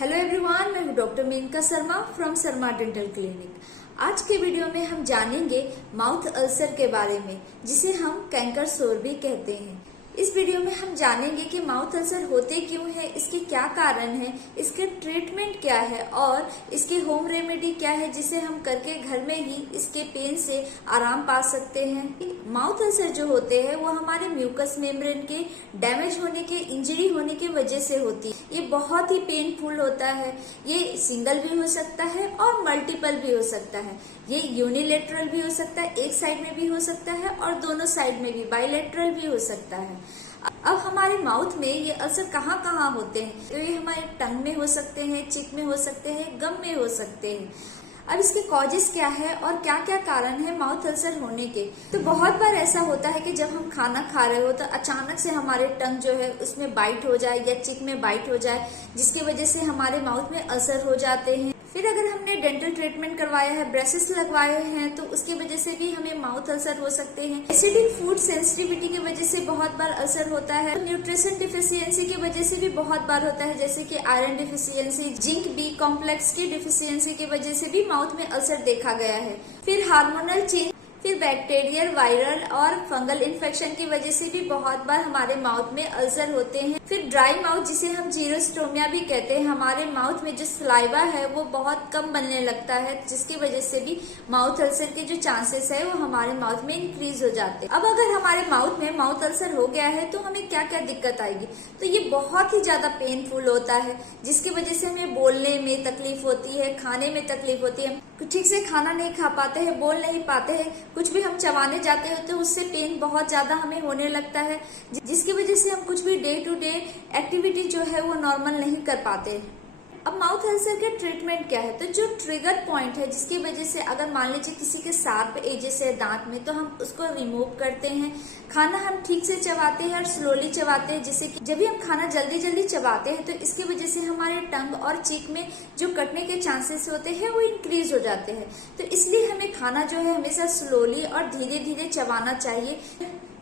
Hello everyone, मैं हूँ doctor Menka Sharma from Sharma dental clinic. आज के वीडियो में हम जानेंगे माउथ अल्सर के बारे में, जिसे हम कैंकर सोर भी कहते हैं। इस वीडियो में हम जानेंगे कि माउथ अल्सर होते क्यों है, इसके क्या कारण है, इसके ट्रीटमेंट क्या है और इसके होम रेमेडी क्या है, जिसे हम करके घर में ही इसके पेन से आराम पा सकते हैं। माउथ अल्सर जो होते हैं वो हमारे म्यूकस मेम्ब्रेन के डैमेज होने के, इंजरी होने की वजह से होती है। ये बहुत ही पेनफुल होता है। ये सिंगल भी हो सकता है और मल्टीपल भी हो सकता है। ये यूनिलेटरल भी हो सकता है, एक साइड में भी हो सकता है और दोनों साइड में भी, बाइलेटरल भी हो सकता है। अब हमारे माउथ में ये अल्सर कहाँ कहाँ होते हैं? तो ये हमारे टंग में हो सकते हैं, चिक में हो सकते हैं, गम में हो सकते हैं। अब इसके कॉजेस क्या है और क्या क्या कारण है माउथ अल्सर होने के? तो बहुत बार ऐसा होता है कि जब हम खाना खा रहे हो तो अचानक से हमारे टंग जो है उसमें बाइट हो जाए या चिक में बाइट हो जाए, जिसकी वजह से हमारे माउथ में अल्सर हो जाते हैं। फिर अगर हमने डेंटल ट्रीटमेंट करवाया है, ब्रेसेस लगवाए हैं, तो उसकी वजह से भी हमें माउथ अल्सर हो सकते हैं। एसिडिक फूड सेंसिटिविटी की वजह से बहुत बार अल्सर होता है। न्यूट्रिशन डिफिशियंसी की वजह से भी बहुत बार होता है, जैसे कि iron deficiency, zinc B complex की डिफिशियंसी की वजह से भी माउथ में अल्सर देखा गया है। फिर हार्मोनल चेंज, फिर बैक्टीरियल, वायरल और फंगल इन्फेक्शन की वजह से भी बहुत बार हमारे माउथ में अल्सर होते हैं। फिर ड्राई माउथ, जिसे हम जीरोस्टोमिया भी कहते हैं, हमारे माउथ में जो सलाइवा है वो बहुत कम बनने लगता है, जिसकी वजह से भी माउथ अल्सर के जो चांसेस है वो हमारे माउथ में इंक्रीज हो जाते हैं। अब अगर हमारे माउथ में माउथ अल्सर हो गया है तो हमें क्या क्या दिक्कत आएगी? तो ये बहुत ही ज्यादा पेनफुल होता है, जिसकी वजह से हमें बोलने में तकलीफ होती है, खाने में तकलीफ होती है, ठीक से खाना नहीं खा पाते हैं, बोल नहीं पाते हैं, कुछ भी हम चबाने जाते हैं तो उससे पेन बहुत ज्यादा हमें होने लगता है, जिसकी वजह से हम कुछ भी डे टू डे एक्टिविटी जो है वो नॉर्मल नहीं कर पाते। अब माउथ अल्सर के ट्रीटमेंट क्या है? तो जो ट्रिगर पॉइंट है, जिसकी वजह से अगर मान लीजिए किसी के शार्प एजेस है दांत में, तो हम उसको रिमूव करते हैं। खाना हम ठीक से चबाते हैं और स्लोली चबाते हैं, जिससे कि जब भी हम खाना जल्दी जल्दी चबाते हैं तो इसकी वजह से हमारे टंग और चीक में जो कटने के चांसेस होते हैं वो इंक्रीज हो जाते हैं। तो इसलिए हमें खाना जो है हमेशा स्लोली और धीरे धीरे चबाना चाहिए।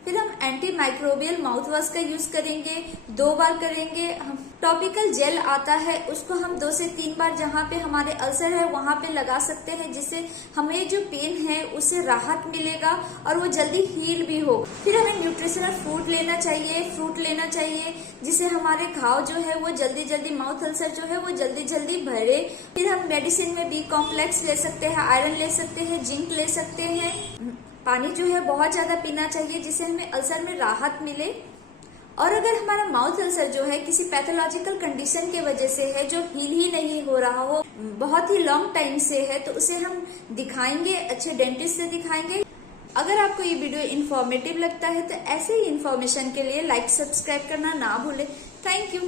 फिर हम एंटी माइक्रोबियल माउथ वॉश का यूज करेंगे, 2 बार करेंगे। हम टॉपिकल जेल आता है, उसको हम 2 से 3 बार जहाँ पे हमारे अल्सर है वहां पे लगा सकते हैं, जिससे हमें जो पेन है उससे राहत मिलेगा और वो जल्दी हील भी हो। फिर हमें न्यूट्रिशनल फूड लेना चाहिए, फ्रूट लेना चाहिए, जिससे हमारे घाव जो है वो जल्दी जल्दी, माउथ अल्सर जो है वो जल्दी जल्दी भरे। फिर हम मेडिसिन में बी कॉम्प्लेक्स ले सकते हैं, आयरन ले सकते हैं, जिंक ले सकते हैं। पानी जो है बहुत ज्यादा पीना चाहिए, जिससे हमें अल्सर में राहत मिले। और अगर हमारा माउथ अल्सर जो है किसी पैथोलॉजिकल कंडीशन के वजह से है, जो हील ही नहीं हो रहा हो, बहुत ही लॉन्ग टाइम से है, तो उसे हम दिखाएंगे, अच्छे डेंटिस्ट से दिखाएंगे। अगर आपको ये वीडियो इन्फॉर्मेटिव लगता है तो ऐसे ही इन्फॉर्मेशन के लिए लाइक सब्सक्राइब करना ना भूले। Thank you.